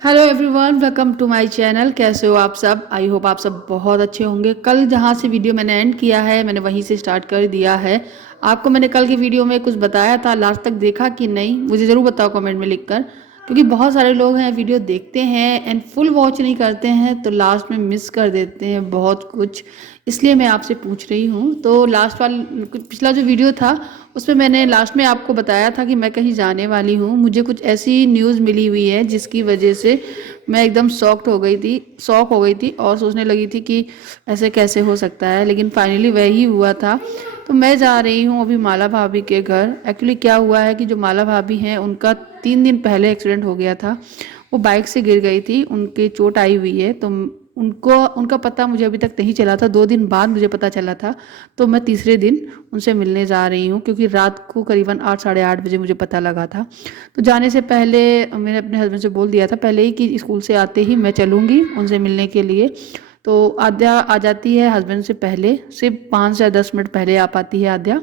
Hello everyone, welcome to my channel. कैसे हो आप सब? आई होप आप सब बहुत अच्छे होंगे। कल जहाँ से वीडियो मैंने एंड किया है, मैंने वहीं से स्टार्ट कर दिया है। आपको मैंने कल की वीडियो में कुछ बताया था, लास्ट तक देखा कि नहीं मुझे ज़रूर बताओ कमेंट में लिखकर, क्योंकि बहुत सारे लोग हैं वीडियो देखते हैं एंड फुल वॉच नहीं करते हैं, तो लास्ट में मिस कर देते हैं बहुत कुछ। इसलिए मैं आपसे पूछ रही हूँ। तो लास्ट वाला पिछला जो वीडियो था उसमें मैंने लास्ट में आपको बताया था कि मैं कहीं जाने वाली हूँ। मुझे कुछ ऐसी न्यूज़ मिली हुई है जिसकी वजह से मैं एकदम शॉक हो गई थी और सोचने लगी थी कि ऐसे कैसे हो सकता है, लेकिन फाइनली वही हुआ था। तो मैं जा रही हूँ अभी माला भाभी के घर। एक्चुअली क्या हुआ है कि जो माला भाभी हैं उनका 3 दिन पहले एक्सीडेंट हो गया था। वो बाइक से गिर गई थी, उनकी चोट आई हुई है। तो उनको उनका पता मुझे अभी तक नहीं चला था, 2 दिन बाद मुझे पता चला था। तो मैं तीसरे दिन उनसे मिलने जा रही हूँ, क्योंकि रात को करीबन 8 साढ़े 8 बजे मुझे पता लगा था। तो जाने से पहले मैंने अपने हस्बैंड से बोल दिया था पहले ही कि स्कूल से आते ही मैं चलूँगी उनसे मिलने के लिए। तो आद्या आ जाती है हस्बैंड से पहले, सिर्फ 5 या 10 मिनट पहले आ पाती है आद्या।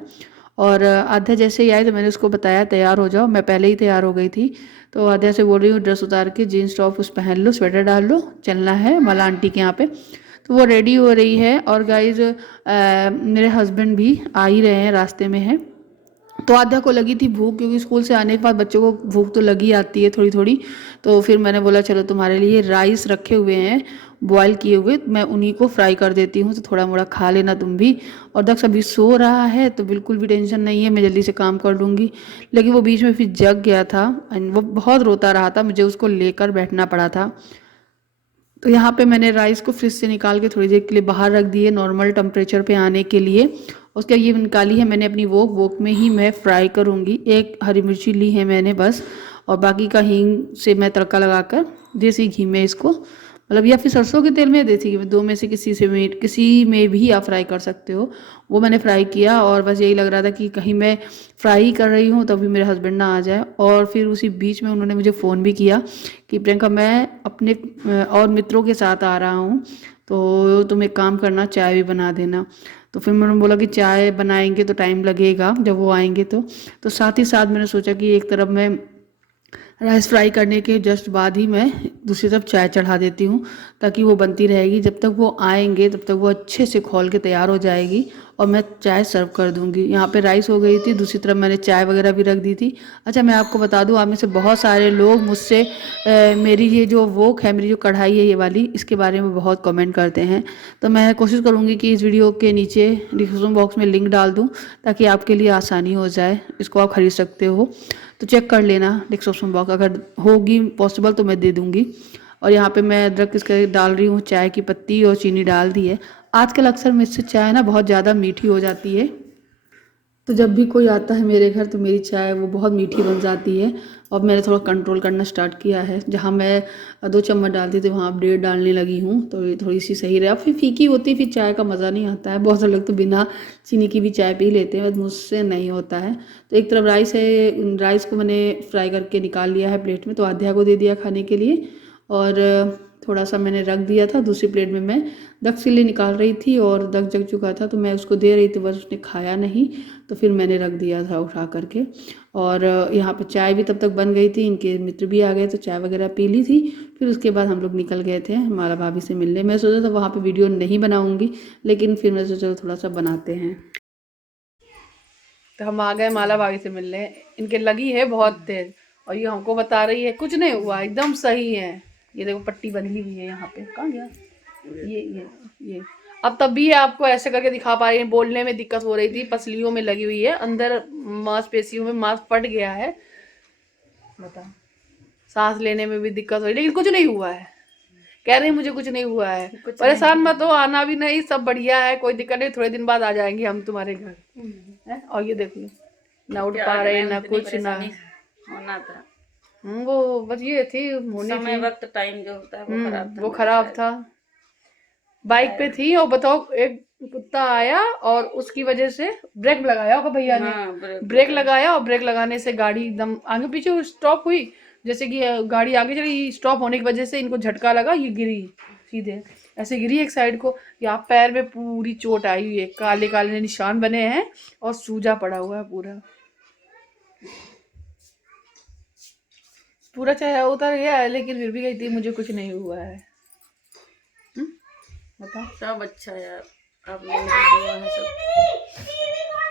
और आद्या जैसे ही आई तो मैंने उसको बताया तैयार हो जाओ। मैं पहले ही तैयार हो गई थी। तो आद्या से बोल रही हूँ ड्रेस उतार के जीन्स टॉप उस पहन लो, स्वेटर डाल लो, चलना है माला आंटी के यहाँ पे। तो वो रेडी हो रही है। और गाइज मेरे हस्बैंड भी आ ही रहे हैं, रास्ते में हैं। तो आद्या को लगी थी भूख, क्योंकि स्कूल से आने के बाद बच्चों को भूख तो लगी आती है थोड़ी थोड़ी। तो फिर मैंने बोला चलो तुम्हारे लिए राइस रखे हुए हैं बॉयल किए हुए, मैं उन्हीं को फ्राई कर देती हूँ, तो थोड़ा मोड़ा खा लेना तुम भी। और दक्ष अभी सो रहा है तो बिल्कुल भी टेंशन नहीं है, मैं जल्दी से काम कर लूँगी। लेकिन वो बीच में फिर जग गया था एंड वो बहुत रोता रहा था, मुझे उसको लेकर बैठना पड़ा था। तो यहाँ पे मैंने राइस को फ्रिज से निकाल के थोड़ी देर के लिए बाहर रख दिए नॉर्मल टेम्परेचर पे आने के लिए। उसके ये निकाली है मैंने अपनी वोक वोक में ही मैं फ्राई करूँगी। एक हरी मिर्ची ली है मैंने बस, और बाकी का हींग से मैं तड़का लगाकर देसी घी में इसको, मतलब या फिर सरसों के तेल में या देसी घी में, दो में से किसी में भी आप फ्राई कर सकते हो। वो मैंने फ्राई किया और बस यही लग रहा था कि कहीं मैं फ्राई कर रही हूँ तभी मेरे हस्बैंड ना आ जाए। और फिर उसी बीच में उन्होंने मुझे फ़ोन भी किया कि प्रियंका मैं अपने और मित्रों के साथ आ रहा हूँ, तो तुम एक काम करना चाय भी बना देना। तो फिर मैंने बोला कि चाय बनाएंगे तो टाइम लगेगा जब वो आएंगे तो साथ ही साथ मैंने सोचा कि एक तरफ मैं राइस फ्राई करने के जस्ट बाद ही मैं दूसरी तरफ चाय चढ़ा देती हूँ, ताकि वो बनती रहेगी। जब तक वो आएंगे तब तक वो अच्छे से खौल के तैयार हो जाएगी और मैं चाय सर्व कर दूँगी। यहाँ पे राइस हो गई थी, दूसरी तरफ मैंने चाय वगैरह भी रख दी थी। अच्छा, मैं आपको बता दूँ, आप में से बहुत सारे लोग मुझसे मेरी ये जो वोक है, मेरी जो कढ़ाई है ये वाली, इसके बारे में बहुत कमेंट करते हैं। तो मैं कोशिश करूँगी कि इस वीडियो के नीचे डिस्क्रिप्शन बॉक्स में लिंक डाल दूँ, ताकि आपके लिए आसानी हो जाए, इसको आप खरीद सकते हो। तो चेक कर लेना डिस्क्रिप्शन बॉक्स, अगर होगी पॉसिबल तो मैं दे दूँगी। और यहाँ पे मैं अदरक इसके डाल रही हूँ, चाय की पत्ती और चीनी डाल दी है। आजकल अक्सर मुझसे चाय ना बहुत ज़्यादा मीठी हो जाती है, तो जब भी कोई आता है मेरे घर तो मेरी चाय वो बहुत मीठी बन जाती है। और मैंने थोड़ा कंट्रोल करना स्टार्ट किया है, जहाँ मैं 2 चम्मच डालती थी वहाँ अब 1.5 डालने लगी हूँ, तो ये थोड़ी सी सही रहा। फिर फीकी होती फिर चाय का मज़ा नहीं आता है। बहुत सारे लोग तो बिना चीनी की भी चाय पी लेते हैं, बस मुझसे नहीं होता है। तो एक तरफ राइस है, राइस को मैंने फ्राई करके निकाल लिया है प्लेट में, तो आध्या को दे दिया खाने के लिए। और थोड़ा सा मैंने रख दिया था दूसरी प्लेट में, मैं दक्ष के लिए निकाल रही थी और दक्ष जग चुका था तो मैं उसको दे रही थी, बस उसने खाया नहीं, तो फिर मैंने रख दिया था उठा करके। और यहाँ पे चाय भी तब तक बन गई थी, इनके मित्र भी आ गए तो चाय वगैरह पी ली थी। फिर उसके बाद हम लोग निकल गए थे माला भाभी से मिलने। मैं सोचा था वहाँ पे वीडियो नहीं बनाऊँगी, लेकिन फिर मैं सोचा थोड़ा सा बनाते हैं। तो हम आ गए माला भाभी से मिलने। इनके लगी है बहुत तेज, और ये हमको बता रही है कुछ नहीं हुआ, एकदम सही है। ये देखो पट्टी बंधी हुई है यहाँ पे, कहाँ गया ये। अब तब भी आपको ऐसे करके दिखा पा रही है, बोलने में दिक्कत हो रही थी, पसलियों में लगी हुई है, अंदर मांसपेशियों में मांस फट गया है। बता, सांस लेने में भी दिक्कत हो रही है, लेकिन कुछ नहीं हुआ है। कह रही मुझे कुछ नहीं हुआ है, परेशान मत हो, आना भी नहीं, सब बढ़िया है, कोई दिक्कत नहीं, थोड़े दिन बाद आ जाएंगे हम तुम्हारे घर है। और ये देख लो, ना उठ पा रहे ना कुछ ना होना था। वो बस ये थी होनी समय थी। वक्त टाइम जो होता है वो खराब था, वो मेरा खराब शायद था। बाइक पे थी और बताओ एक कुत्ता आया और उसकी वजह से ब्रेक लगाया होगा भैया ने। हाँ, ब्रेक लगाया और ब्रेक लगाने से गाड़ी एकदम आगे पीछे स्टॉप हुई। जैसे कि गाड़ी आगे चली, स्टॉप होने की वजह से इनको झटका लगा, ये गिरी सीधे, ऐसे गिरी एक साइड को। यहाँ पैर में पूरी चोट आई हुई है, काले काले निशान बने हैं और सूजा पड़ा हुआ है पूरा। पूरा चेहरा उतर गया है, लेकिन फिर भी कहती है मुझे कुछ नहीं हुआ है। बताओ। सब अच्छा है यार, आप लोगों की दुआ है सब।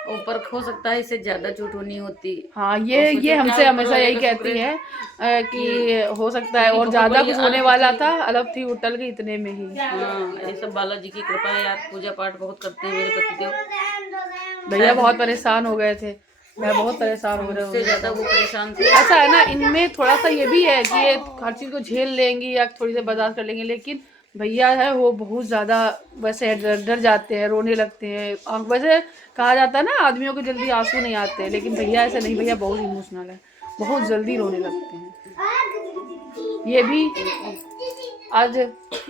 ऊपर हो सकता है इससे ज्यादा चोट होनी होती। हाँ, और ये सोचो क्या हमसे ऊपर हमेशा वाले यही का शुक्र कहती है कि हो सकता है क्योंकि और बहुत ज्यादा बड़ी कुछ होने आग वाला थी। था, अलग थी, उटल गई इतने में ही। हाँ, ये सब बालाजी की कृपा है यार, पूजा पाठ बहुत करते हैं मेरे पतिदेव। भैया बहुत परेशान हो गए थे, मैं बहुत परेशान हो रही मुझसे ज्यादा वो हूँ। परेशान थे। ऐसा है ना, इनमें थोड़ा सा ये भी है कि ये हर चीज को झेल लेंगी या थोड़ी देर बर्दाश्त कर लेंगे, लेकिन भैया है वो बहुत ज्यादा वैसे डर जाते हैं, रोने लगते हैं। वैसे कहा जाता है ना आदमियों को जल्दी आंसू नहीं आते हैं, लेकिन भैया ऐसे नहीं, भैया बहुत इमोशनल है, बहुत जल्दी रोने लगते हैं। ये भी आज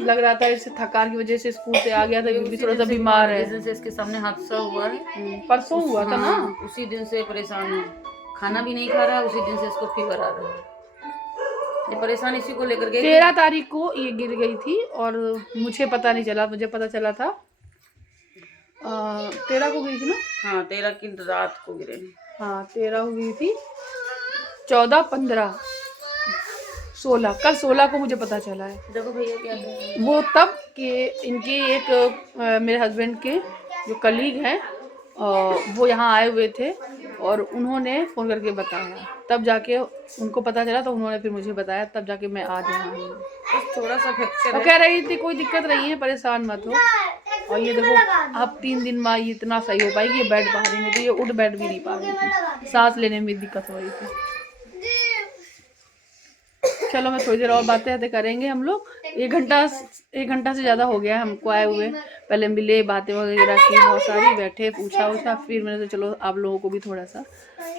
लग रहा था इसे थकान की वजह से स्कूल से आ गया था, ये भी थोड़ा सा बीमार है। जिस दिन से इसके सामने हादसा हुआ है, परसों हुआ था ना। हाँ, उसी दिन से परेशान है, खाना भी नहीं खा रहा है, उसी दिन से इसको फीवर आ रहा है। ये परेशान इसी को लेकर के 13 तारीख को ये गिर गई थी और मुझे पता नहीं चला, मुझे पता चला था 13 को गई थी ना। हाँ, 13 की रात को गिरे। हाँ, 13 को गई थी, 14, 15, 16, कल 16 को मुझे पता चला है। देखो भैया क्या कर रहे हैं। वो तब कि इनकी एक मेरे हस्बैंड के जो कलीग हैं वो यहाँ आए हुए थे और उन्होंने फ़ोन करके बताया, तब जाके उनको पता चला, तो उन्होंने फिर मुझे बताया, तब जाके मैं आज यहाँ आई हूँ। बस थोड़ा सा फ्रैक्चर वो है। कह रही थी कोई दिक्कत नहीं है, परेशान मत हो। और ये देखो अब 3 दिन में ये इतना सही हो पाएगी, ये बैठ पा रही नहीं थी, ये उठ बैठ भी नहीं पा रही थी, सांस लेने में दिक्कत हो रही थी। चलो मैं थोड़ी देर और बातें करेंगे हम लोग। 1 घंटा से ज़्यादा हो गया हमको आए हुए, पहले मिले, बातें वगैरह की बहुत सारी, बैठे, पूछा, फिर मैंने सोचा चलो आप लोगों को भी थोड़ा सा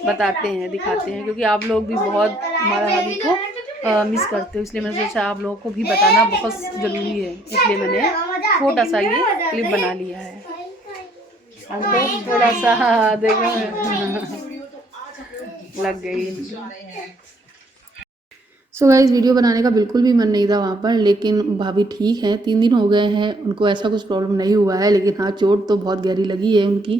बताते हैं, दिखाते हैं, क्योंकि आप लोग भी बहुत हमारा हबी को मिस करते हो, इसलिए मैंने सोचा आप लोगों को भी बताना बहुत ज़रूरी है, इसलिए मैंने छोटा सा ये क्लिप बना लिया है। हम तो थोड़ा सा देखो लग गई। सो गाइस, वीडियो बनाने का बिल्कुल भी मन नहीं था वहाँ पर, लेकिन भाभी ठीक है, 3 दिन हो गए हैं, उनको ऐसा कुछ प्रॉब्लम नहीं हुआ है, लेकिन हाँ चोट तो बहुत गहरी लगी है उनकी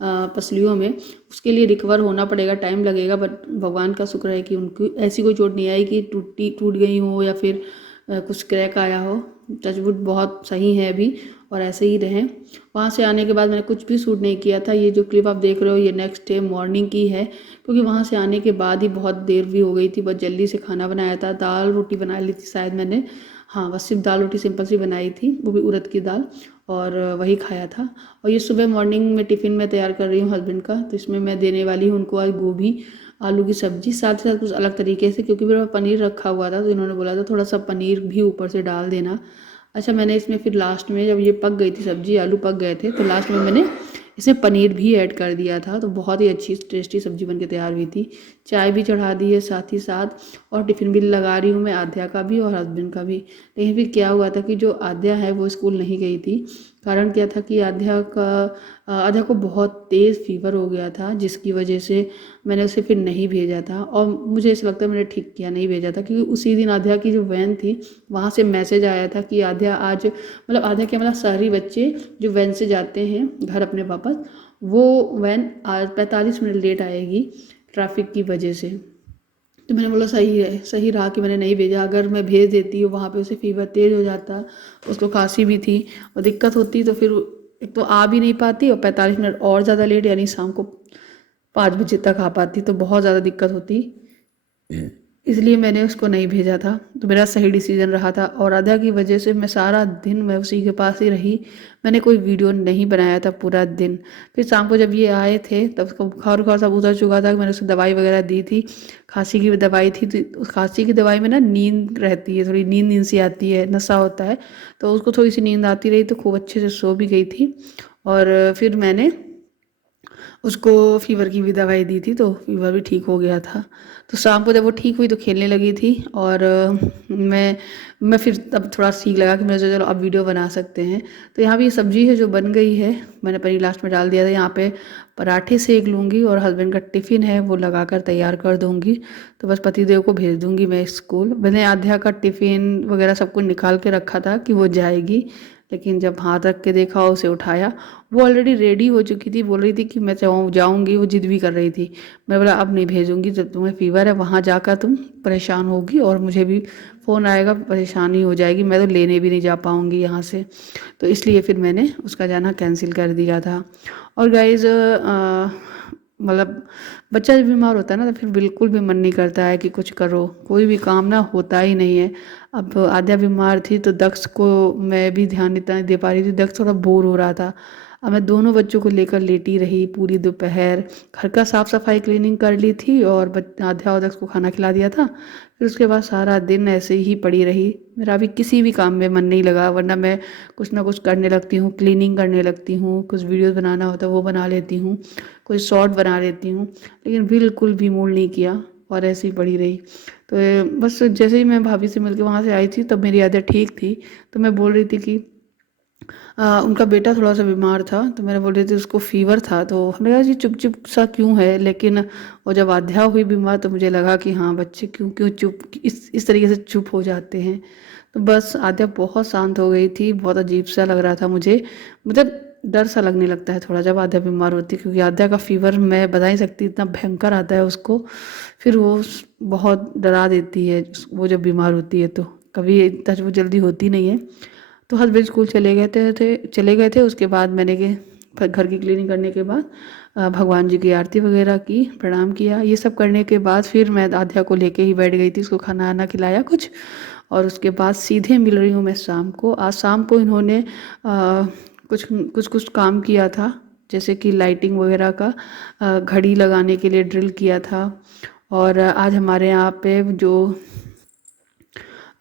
पसलियों में, उसके लिए रिकवर होना पड़ेगा, टाइम लगेगा, बट भगवान का शुक्र है कि उनको ऐसी कोई चोट नहीं आई कि टूट गई हो या फिर कुछ क्रैक आया हो। टचवुड बहुत सही है अभी और ऐसे ही रहें। वहाँ से आने के बाद मैंने कुछ भी शूट नहीं किया था। ये जो क्लिप आप देख रहे हो ये नेक्स्ट डे मॉर्निंग की है, क्योंकि वहाँ से आने के बाद ही बहुत देर भी हो गई थी, बहुत जल्दी से खाना बनाया था, दाल रोटी बना ली थी शायद मैंने, हाँ बस सिर्फ दाल रोटी सिंपल सी बनाई थी, वो भी उड़द की दाल, और वही खाया था। और ये सुबह मॉर्निंग में टिफ़िन में तैयार कर रही हूँ हस्बैंड का, तो इसमें मैं देने वाली हूँ उनको आज गोभी आलू की सब्जी, साथ ही साथ कुछ अलग तरीके से, क्योंकि मेरा पनीर रखा हुआ था तो इन्होंने बोला था थोड़ा सा पनीर भी ऊपर से डाल देना। अच्छा, मैंने इसमें फिर लास्ट में जब ये पक गई थी सब्जी, आलू पक गए थे, तो लास्ट में मैंने इसमें पनीर भी ऐड कर दिया था, तो बहुत ही अच्छी टेस्टी सब्जी बनके तैयार हुई थी। चाय भी चढ़ा दी है साथ ही साथ, और टिफ़िन भी लगा रही हूँ मैं आध्या का भी और हस्बैंड का भी। लेकिन फिर क्या हुआ था कि जो आध्या है वो स्कूल नहीं गई थी। कारण क्या था कि आध्या को बहुत तेज़ फीवर हो गया था, जिसकी वजह से मैंने उसे फिर नहीं भेजा था, और मुझे ऐसा लगता है मैंने ठीक किया नहीं भेजा था, क्योंकि उसी दिन आध्या की जो वैन थी वहाँ से मैसेज आया था कि आध्या आज, मतलब आध्या के मतलब शहरी बच्चे जो वैन से जाते हैं घर अपने वापस, वो वैन आज 45 मिनट लेट आएगी ट्रैफिक की वजह से। तो मैंने बोला सही रहा कि मैंने नहीं भेजा, अगर मैं भेज देती हूँ वहाँ पे उसे फीवर तेज़ हो जाता, उसको खांसी भी थी और दिक्कत होती, तो फिर एक तो आ भी नहीं पाती और 45 मिनट और ज़्यादा लेट, यानी शाम को 5 बजे तक आ पाती, तो बहुत ज़्यादा दिक्कत होती, इसलिए मैंने उसको नहीं भेजा था। तो मेरा सही डिसीजन रहा था, और आध्या की वजह से मैं सारा दिन मैं उसी के पास ही रही, मैंने कोई वीडियो नहीं बनाया था पूरा दिन। फिर शाम को जब ये आए थे तब उसका बुखार सब उतर चुका था, मैंने उसको दवाई वगैरह दी थी, खांसी की दवाई थी, तो उस खांसी की दवाई में ना नींद रहती है, थोड़ी नींद सी आती है, नशा होता है, तो उसको थोड़ी सी नींद आती रही, तो खूब अच्छे से सो भी गई थी। और फिर मैंने उसको फीवर की भी दवाई दी थी, तो फीवर भी ठीक हो गया था। तो शाम को जब वो ठीक हुई तो खेलने लगी थी, और मैं फिर तब थोड़ा सीख लगा कि मैं सोचा चलो अब वीडियो बना सकते हैं। तो यहाँ भी सब्जी है जो बन गई है, मैंने पनीर लास्ट में डाल दिया था। यहाँ पे पराठे सेक लूँगी और हस्बैंड का टिफ़िन है वो लगा कर तैयार कर दूँगी, तो बस पतिदेव को भेज दूँगी मैं स्कूल। मैंने आध्या का टिफ़िन वगैरह सब कुछ निकाल के रखा था कि वो जाएगी, लेकिन जब हाथ रख के देखा, उसे उठाया, वो ऑलरेडी रेडी हो चुकी थी, बोल रही थी कि मैं जाऊँगी, वो जिद भी कर रही थी। मैं बोला अब नहीं भेजूँगी, जब तुम्हें फ़ीवर है वहाँ जाकर तुम परेशान होगी और मुझे भी फ़ोन आएगा, परेशानी हो जाएगी, मैं तो लेने भी नहीं जा पाऊँगी यहाँ से। तो इसलिए फिर मैंने उसका जाना कैंसिल कर दिया था। और गाइज़ मतलब बच्चा जब बीमार होता है ना तो फिर बिल्कुल भी मन नहीं करता है कि कुछ करो, कोई भी काम ना होता ही नहीं है। अब आद्या बीमार थी तो दक्ष को मैं भी ध्यान इतना नहीं दे पा रही थी, दक्ष थोड़ा बोर हो रहा था। अब मैं दोनों बच्चों को लेकर लेटी रही पूरी दोपहर, घर का साफ़ सफाई क्लीनिंग कर ली थी और आद्या और दक्ष को खाना खिला दिया था। फिर उसके बाद सारा दिन ऐसे ही पड़ी रही, मेरा अभी किसी भी काम में मन नहीं लगा, वरना मैं कुछ ना कुछ करने लगती हूँ, क्लीनिंग करने लगती हूँ, कुछ वीडियोस बनाना होता है वो बना लेती हूँ, कोई शॉर्ट बना लेती हूँ, लेकिन बिल्कुल भी मूड नहीं किया और ऐसे ही पड़ी रही। तो बस जैसे ही मैं भाभी से मिलकर वहाँ से आई थी तब मेरी आदत ठीक थी, तो मैं बोल रही थी कि उनका बेटा थोड़ा सा बीमार था, तो मैंने बोल रही थी उसको फीवर था, तो हमने कहा जी चुप चुप सा क्यों है, लेकिन वो जब आध्या हुई बीमार तो मुझे लगा कि हाँ बच्चे क्यों क्यों चुप इस तरीके से चुप हो जाते हैं। तो बस आध्या बहुत शांत हो गई थी, बहुत अजीब सा लग रहा था मुझे, मतलब डर सा लगने लगता है थोड़ा जब आध्या बीमार होती है, क्योंकि आध्या का फीवर मैं बता नहीं सकती, इतना भयंकर आता है उसको, फिर वो बहुत डरा देती है वो जब बीमार होती है, तो कभी टच वो जल्दी होती नहीं है। तो हस्बैंड स्कूल चले गए थे। उसके बाद मैंने घर की क्लीनिंग करने के बाद भगवान जी की आरती वगैरह की, प्रणाम किया, ये सब करने के बाद फिर मैं आध्या को लेके ही बैठ गई थी, उसको खाना आना खिलाया कुछ, और उसके बाद सीधे मिल रही हूँ मैं शाम को। आज शाम को इन्होंने कुछ काम किया था, जैसे कि लाइटिंग वगैरह का, घड़ी लगाने के लिए ड्रिल किया था। और आज हमारे यहाँ पे जो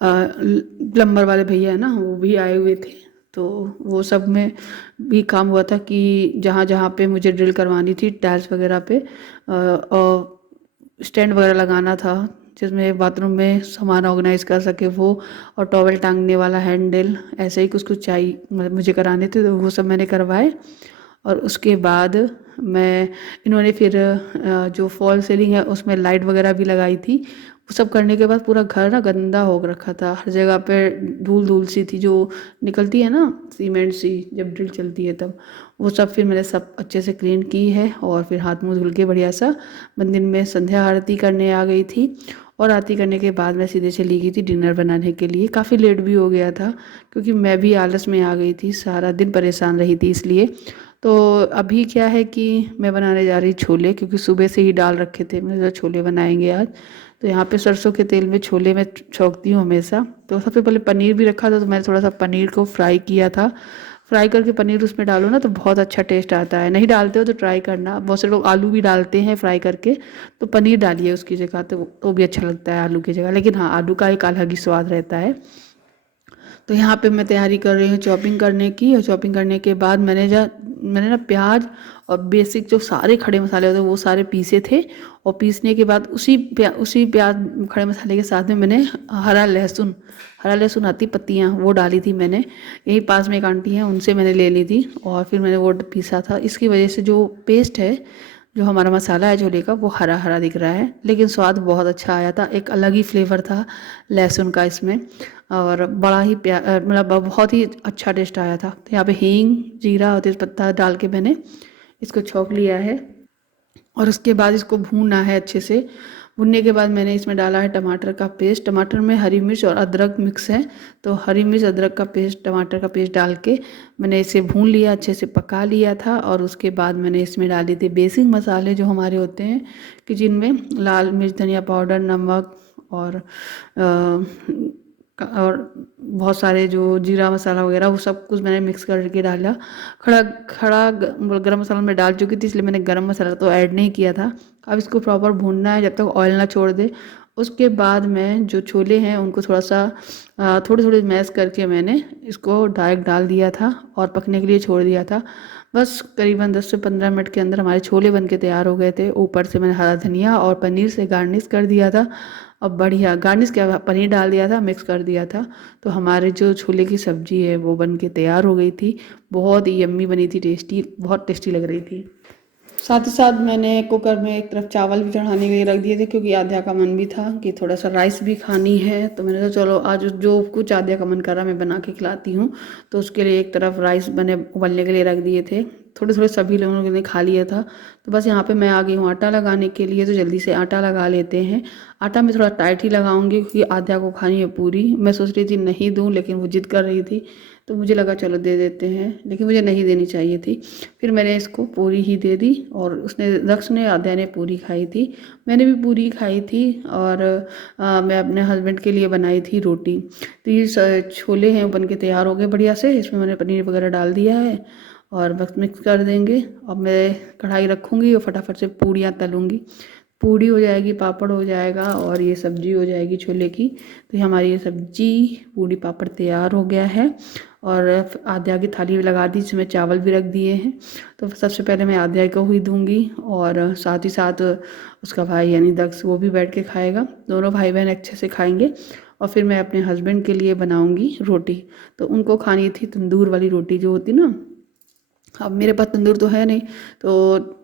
प्लम्बर वाले भैया है ना वो भी आए हुए थे, तो वो सब में भी काम हुआ था कि जहाँ जहाँ पे मुझे ड्रिल करवानी थी टाइल्स वगैरह पे, और स्टैंड वगैरह लगाना था जिसमें बाथरूम में सामान ऑर्गेनाइज कर सके वो, और टॉवल टांगने वाला हैंडल, ऐसे ही कुछ कुछ चाहिए मतलब मुझे कराने थे, तो वो सब मैंने करवाए। और उसके बाद इन्होंने फिर जो फॉल सीलिंग है उसमें लाइट वगैरह भी लगाई थी। वो सब करने के बाद पूरा घर ना गंदा हो रखा था, हर जगह पे धूल धूल सी थी जो निकलती है ना सीमेंट सी जब ड्रिल चलती है तब, वो सब फिर मैंने सब अच्छे से क्लीन की है। और फिर हाथ मुंह धुल के बढ़िया सा मंदिर में संध्या आरती करने आ गई थी, और आरती करने के बाद मैं सीधे चली गई थी डिनर बनाने के लिए। काफ़ी लेट भी हो गया था क्योंकि मैं भी आलस में आ गई थी, सारा दिन परेशान रही थी इसलिए। तो अभी क्या है कि मैं बनाने जा रही छोले, क्योंकि सुबह से ही डाल रखे थे, मैंने सोचा छोले बनाएंगे आज। तो यहाँ पे सरसों के तेल में छोले मैं छौंकती हूँ हमेशा। तो सबसे पहले पनीर भी रखा था, तो मैंने थोड़ा सा पनीर को फ्राई किया था। फ्राई करके पनीर उसमें डालो ना तो बहुत अच्छा टेस्ट आता है, नहीं डालते हो तो ट्राई करना, बहुत से लोग आलू भी डालते हैं फ्राई करके, तो पनीर डालिए उसकी जगह, तो भी अच्छा लगता है आलू की जगह, लेकिन हाँ आलू का एक अलग ही स्वाद रहता है। तो यहाँ पे मैं तैयारी कर रही हूँ चॉपिंग करने की, और चॉपिंग करने के बाद मैंने ना प्याज और बेसिक जो सारे खड़े मसाले होते हैं वो सारे पीसे थे, और पीसने के बाद उसी प्याज खड़े मसाले के साथ में मैंने हरा लहसुन आती पत्तियाँ वो डाली थी मैंने, यहीं पास में एक आंटी हैं उनसे मैंने ले ली थी, और फिर मैंने वो पीसा था। इसकी वजह से जो पेस्ट है, जो हमारा मसाला है छोले का, वो हरा हरा दिख रहा है, लेकिन स्वाद बहुत अच्छा आया था, एक अलग ही फ्लेवर था लहसुन का इसमें, और बड़ा ही मतलब बहुत ही अच्छा टेस्ट आया था। तो यहाँ पे हींग, जीरा और तेज़पत्ता डाल के मैंने इसको छौंक लिया है, और उसके बाद इसको भूनना है अच्छे से। भुनने के बाद मैंने इसमें डाला है टमाटर का पेस्ट, टमाटर में हरी मिर्च और अदरक मिक्स है, तो हरी मिर्च अदरक का पेस्ट टमाटर का पेस्ट डाल के मैंने इसे भून लिया, अच्छे से पका लिया था। और उसके बाद मैंने इसमें डाले थे बेसिक मसाले जो हमारे होते हैं किचन में, लाल मिर्च, धनिया पाउडर, नमक, और बहुत सारे जो जीरा मसाला वगैरह वो सब कुछ मैंने मिक्स करके डाला। गरम मसाला मैं डाल चुकी थी, इसलिए मैंने गरम मसाला तो ऐड नहीं किया था। अब इसको प्रॉपर भूनना है जब तक ऑयल ना छोड़ दे। उसके बाद मैं जो छोले हैं उनको थोड़ा सा थोड़े थोड़े मैश करके मैंने इसको डायरेक्ट डाल दिया था और पकने के लिए छोड़ दिया था। बस करीबन 10 से 15 मिनट के अंदर हमारे छोले बनके तैयार हो गए थे। ऊपर से मैंने हरा धनिया और पनीर से गार्निश कर दिया था। अब बढ़िया गार्निश क्या, पनीर डाल दिया था, मिक्स कर दिया था, तो हमारे जो छोले की सब्ज़ी है वो बन के तैयार हो गई थी। बहुत ही यम्मी बनी थी, टेस्टी, बहुत टेस्टी लग रही थी। साथ ही साथ मैंने कुकर में एक तरफ चावल भी चढ़ाने के लिए रख दिए थे, क्योंकि आध्या का मन भी था कि थोड़ा सा राइस भी खानी है। तो मैंने कहा चलो आज जो कुछ आध्या का मन कर रहा मैं बना के खिलाती हूँ। तो उसके लिए एक तरफ राइस मैंने उबलने के लिए रख दिए थे, थोड़े थोड़े सभी लोगों ने खा लिया था। तो बस यहाँ पे मैं आ गई हूँ आटा लगाने के लिए। तो जल्दी से आटा लगा लेते हैं। आटा मैं थोड़ा टाइट ही लगाऊंगी, क्योंकि आध्या को खानी है पूरी। मैं सोच रही थी नहीं दूँ, लेकिन वो जिद कर रही थी, तो मुझे लगा चलो दे देते हैं, लेकिन मुझे नहीं देनी चाहिए थी। फिर मैंने इसको पूरी ही दे दी, और उसने दक्ष ने आध्या ने पूरी खाई थी, मैंने भी पूरी खाई थी। और मैं अपने हस्बैंड के लिए बनाई थी रोटी। तो ये छोले हैं बन के तैयार हो गए बढ़िया से। इसमें मैंने पनीर वगैरह डाल दिया है और बस मिक्स कर देंगे। अब मैं कढ़ाई रखूँगी और फटाफट से पूड़ियाँ तलूँगी। पूड़ी हो जाएगी, पापड़ हो जाएगा, और ये सब्जी हो जाएगी छोले की। तो ये हमारी ये सब्जी पूड़ी पापड़ तैयार हो गया है। और आध्या की थाली भी लगा दी, जिसमें चावल भी रख दिए हैं। तो सबसे पहले मैं आध्या को ही दूंगी, और साथ ही साथ उसका भाई यानी दक्ष वो भी बैठ के खाएगा। दोनों भाई बहन अच्छे से खाएंगे। और फिर मैं अपने हस्बैंड के लिए बनाऊंगी रोटी। तो उनको खानी थी तंदूर वाली रोटी जो होती ना। अब मेरे पास तंदूर तो है नहीं, तो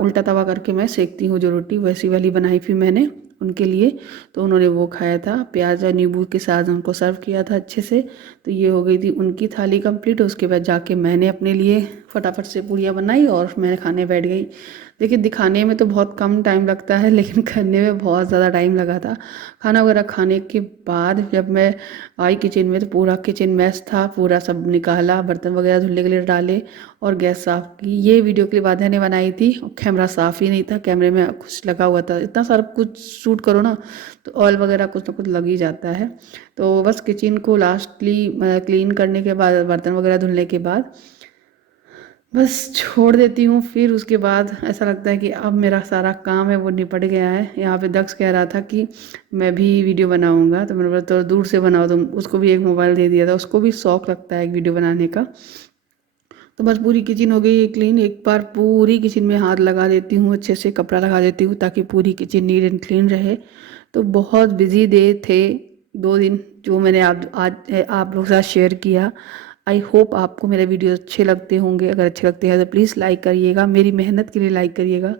उल्टा तवा करके मैं सेकती हूँ जो रोटी, वैसी वाली बनाई फिर मैंने उनके लिए। तो उन्होंने वो खाया था, प्याज और नींबू के साथ उनको सर्व किया था अच्छे से। तो ये हो गई थी उनकी थाली कंप्लीट। उसके बाद जाके मैंने अपने लिए फटाफट से पूड़ियाँ बनाई और मैं खाने बैठ गई। देखिए दिखाने में तो बहुत कम टाइम लगता है, लेकिन करने में बहुत ज़्यादा टाइम लगा था। खाना वगैरह खाने के बाद जब मैं आई किचन में, तो पूरा किचन मैस था, पूरा सब निकाला, बर्तन वगैरह धुलने के लिए डाले और गैस साफ़ की। ये वीडियो क्लिप आध्या ने बनाई थी, और कैमरा साफ़ ही नहीं था, कैमरे में कुछ लगा हुआ था। इतना सारा कुछ शूट करो ना, तो ऑयल वगैरह कुछ ना कुछ लग ही जाता है। तो बस किचन को लास्टली क्लीन करने के बाद, बर्तन वगैरह धुलने के बाद बस छोड़ देती हूँ। फिर उसके बाद ऐसा लगता है कि अब मेरा सारा काम है वो निपट गया है। यहाँ पे दक्ष कह रहा था कि मैं भी वीडियो बनाऊँगा, तो मैंने बोला तो दूर से बनाओ तुम। उसको भी एक मोबाइल दे दिया था, उसको भी शौक लगता है एक वीडियो बनाने का। तो बस पूरी किचन हो गई क्लीन। एक बार पूरी किचन में हाथ लगा देती हूँ, अच्छे से कपड़ा लगा देती हूँ, ताकि पूरी किचन नीट एंड क्लीन रहे। तो बहुत बिजी डे थे 2 दिन, जो मैंने आज आप लोगों के साथ शेयर किया। आई होप आपको मेरे वीडियो अच्छे लगते होंगे। अगर अच्छे लगते हैं तो प्लीज़ लाइक करिएगा, मेरी मेहनत के लिए लाइक करिएगा,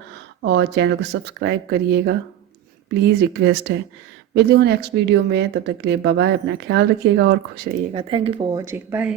और चैनल को सब्सक्राइब करिएगा, प्लीज़ रिक्वेस्ट है। मिलती हूँ नेक्स्ट वीडियो में, तब तक के लिए बाय बाय। अपना ख्याल रखिएगा और खुश रहिएगा। Thank you for watching, bye.